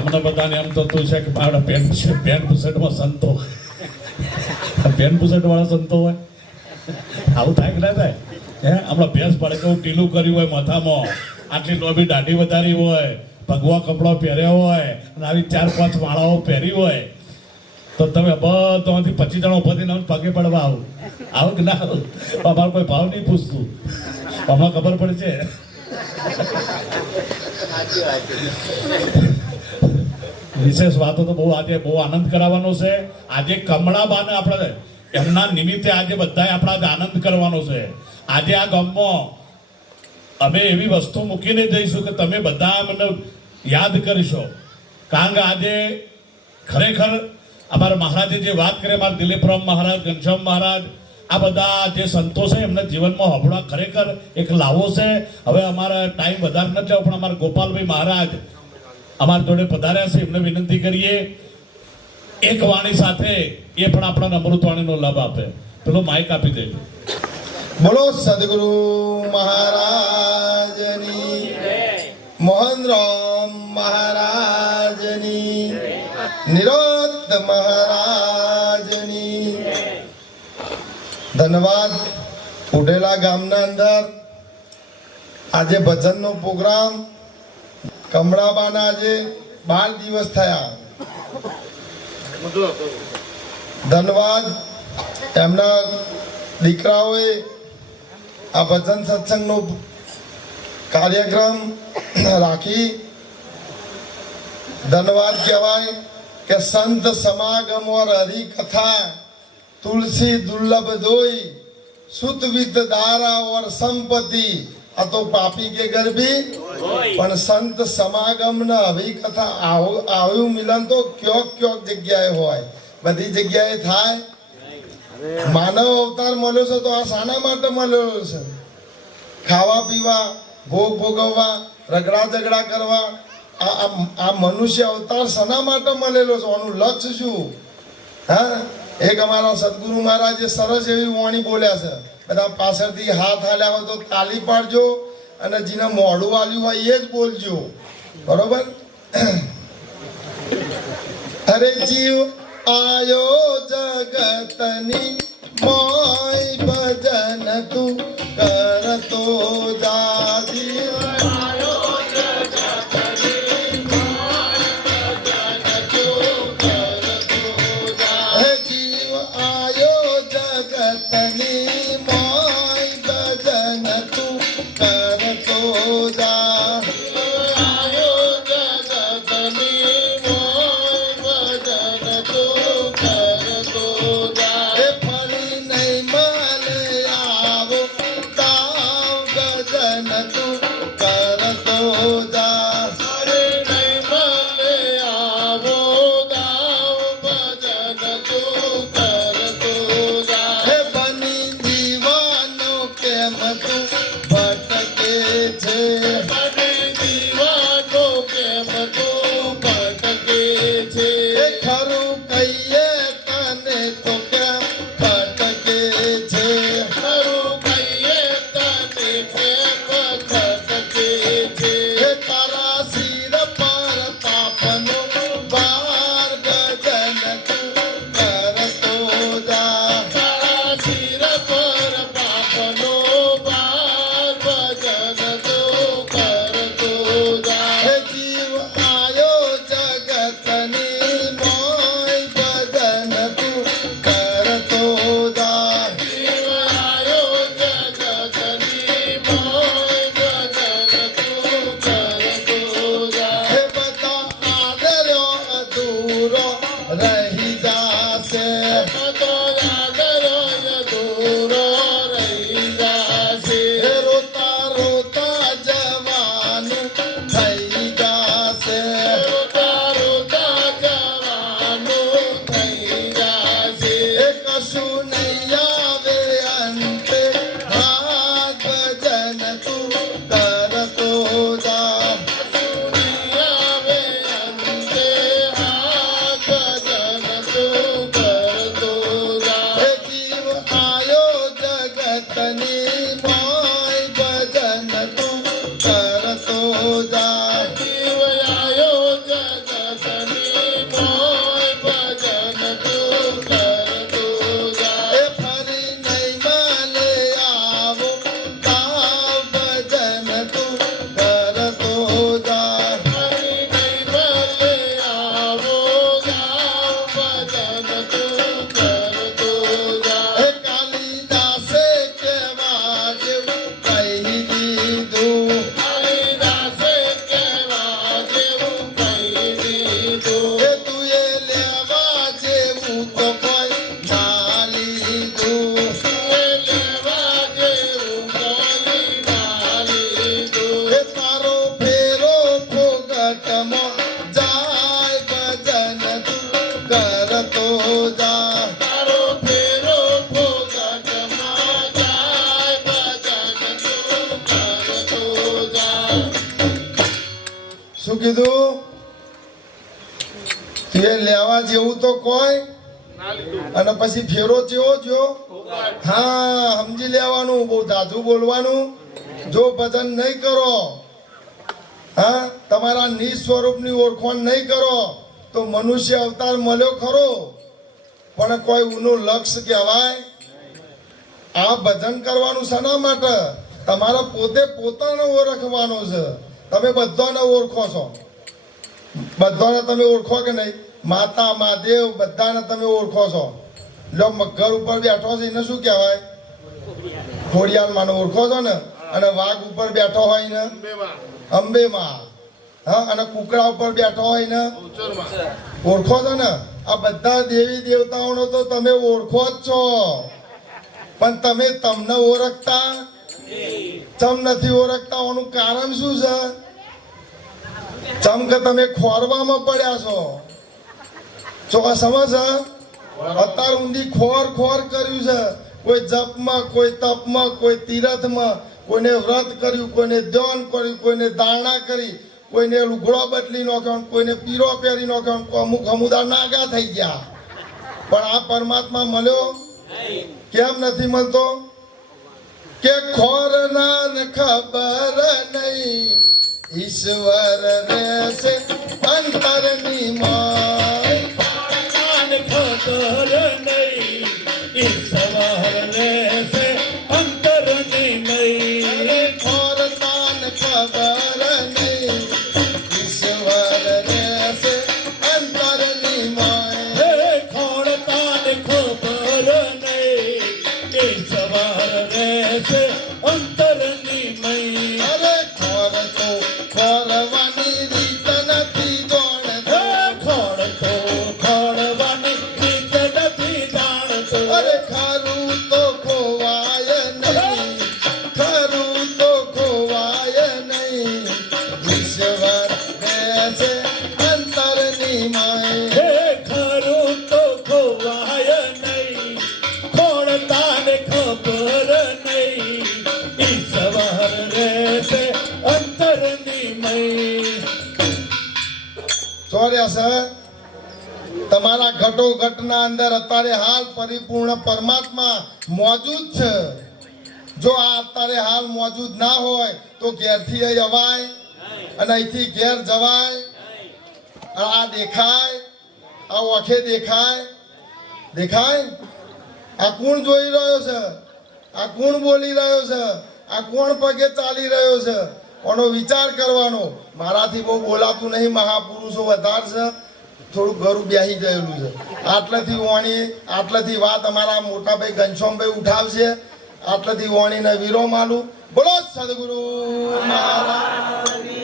તમને બધાને એમ થતું છે કે મારા પેન્ટ શર્ટમાં સંતો, પેન્ટ શર્ટ વાળા સંતો હોય, આવું થાય કે ના થાય? હે, હમણાં ભેંસ પડે કેવું ટીલું કર્યું હોય માથામાં, આટલી લોબી દાઢી વધારી હોય, ભગવા કપડાં પહેર્યા હોય અને આવી 4-5 માળાઓ પહેરી હોય, તો તમે બધામાંથી 25 જણા ઉભા થઈને પગે પડવા આવું કે ના આવું? અમારો કોઈ ભાવ નહીં પૂછતું, હમણાં ખબર પડશે. વિશેષ વાતો તો આજે બહુ આનંદ કરાવવાનો છે. આજે કમળાબાને આપણે એમના નિમિત્તે આજે બધાએ આપણે આનંદ કરવાનો છે. આજે આ ગામમાં અમે એવી વસ્તુ મૂકીને જઈશું કે તમે બધા મને યાદ કરીશો. કારણ કે આજે ખરેખર અમારા મહારાજે જે વાત કરી, અમારા દિલીપરામ મહારાજ, ઘનશ્યામ મહારાજ, આ બધા જે સંતો છે એમના જીવનમાં હમણાં ખરેખર એક લાવો છે. હવે અમારા ટાઈમ વધારે નથી, પણ અમારા ગોપાલભાઈ મહારાજ અમારા જોડે પધાર્યા છે, એમને વિનંતી કરીએ એક વાણી સાથે એ પણ આપણા અમૃત વાણીનો લાભ આપે. પેલો માઇક આપી દેજો. બોલો સદગુરુ મહારાજની, મોહનરામ મહારાજની, નિરોધ મહારાજની. ધન્યવાદ. ઉઢેલા ગામના અંદર આજે ભજનનો પ્રોગ્રામ, કમળાબાના આજે 12 દિવસ થયા. ધન્યવાદ. એમના દીકરાઓએ આ ભજન સત્સંગનો કાર્યક્રમ રાખી. ધન્યવાદ કહેવાય કે સંત સમાગમ ઓર હરી કથા તુલસી દુર્લભ દોઈ સુત વિત દારા ઓર સંપત્તિ. આ તો પાપી કે ગરબી, પણ સંત સમાગમ ને હરી કથા આવ્યું મિલન તો ક્યોક જગ્યાએ હોય, બધી જગ્યાએ થાય. માનવ અવતાર મળ્યો છે તો આ શાના માટે મળ્યો છે? ખાવા પીવા, ભોગ ભોગવવા, રગડા ઝગડા કરવા. આ મનુષ્ય અવતાર શાના માટે મળેલો છે? આનું લક્ષ્ય શું? હા, એક અમારા સદગુરુ મહારાજે સરસ એવી વાણી બોલ્યા છે. બધા પાછળથી હાથ હાલ્યા હોય તો તાલી પાડજો, અને જેને મોઢું આલ્યું હોય એ જ બોલજો. બરોબર? અરે જીવ આયો જગતની મોય ભજન તું કરતો જા. જીવ આયો જગતની મોય ભજન તું કરતો જા. હે જીવ આયો જગતની મોય ભજન તું કરતો જા. તે લેવા જેવું તો કોઈ અને પછી ફેરો જેવો જો હા સમજી લેવાનું, બહુ દાદુ બોલવાનું. જો ભજન નહીં કરો, હા તમારા નિસ્વરૂપની ઓળખાણ નહીં કરો તો મનુષ્ય અવતાર મળ્યો ખરો પણ કોઈ ઊનું લક્ષ્ય કહેવાય. આ ભજન કરવાનું શાના માટે? તમારે પોતે પોતાને ઓળખવાનો છે. તમે બધાને ઓળખો છો, બધાને તમે ઓળખો કે નહીં? માતા મહાદેવ બધાને તમે ઓળખો છો. લો ઘર ઉપર બેઠો છે એને શું કહેવાય? ખોડિયાર માને ઓળખો છો ને? અને વાઘ ઉપર બેઠો હોય ને અંબે માં, હા અને કુકડા ઉપર બેઠો હોય ને ઓળખો છો ને? આ બધા દેવી દેવતાઓનો તો તમે ઓળખો જ છો, પણ તમે તમને ઓળખતા ચમ નથી ઓળખતા. એનું કારણ શું છે? ચમ કે તમે ખોરવામાં પડ્યા છો. ચોખા સમજ? અત્યાર ઊંધી ખોર કર્યું છે. કોઈ જપમાં, કોઈ તપમાં, કોઈ તીરથમાં, કોઈને વ્રત કર્યું, કોઈને ધ્યાન કર્યું, કોઈને ધારણા કરી, કોઈને લુગડો બદલી નાખ્યો, કોઈને પીરો પહેરી નાખ્યો, અમુક હમુદા નાગા થઈ ગયા. પણ આ પરમાત્મા મળ્યો કેમ નથી મળતો? કે ખોર ના ખબર નહીં ઈશ્વર રહેશે અંતરની માય. ખબર નહીં ઈશ્વર રહેશે અંતરની નહીં. ખોર નાન ખબર નહીં ઈશ્વર રહેશે અંતરની માય. ખોડતાન ખબર નહીં ઈશ્વર રહેશે અંતરની નહીં. અરે ખોર તો ખોરવાની રીત નથી જાણતો. ખોડ તો ખોડવાની રીત નથી જાણતો. અરે ખરું તો ખોવાય નહીં, ખરું તો ખોવાય નહીં ઈશ્વર રહેશે અંતરની માય. ખરું તો ખોવાય નહીં, ખોડતાન ખબર નહીં ઈશ્વર રહેશે અંતરની નહીં. ચોર્યા સર તમારા ઘટોઘટના અંદર અત્યારે હાલ પરિપૂર્ણ પરમાત્મા મોજૂદ છે. જો આ અત્યારે હાલ મોજૂદ ના હોય તો ઘેરથી અહીં અવાય અને અહીંથી ઘેર જવાય. આ દેખાય, આ ઓખે દેખાય, દેખાય. આ કોણ જોઈ રહ્યો છે? આ કોણ બોલી રહ્યો છે? આ કોણ પગે ચાલી રહ્યો છે? કોનો વિચાર કરવાનો. મારાથી બહુ બોલાતું નહીં, મહાપુરુષો વધારે છે, થોડું ઘરું બેસી ગયેલું છે. આટલેથી વાત અમારા મોટાભાઈ ઘનશ્યામભાઈ ઉઠાવશે. આટલેથી વાણીને વિરો માલું. બોલો સદગુરુ મહારાજ.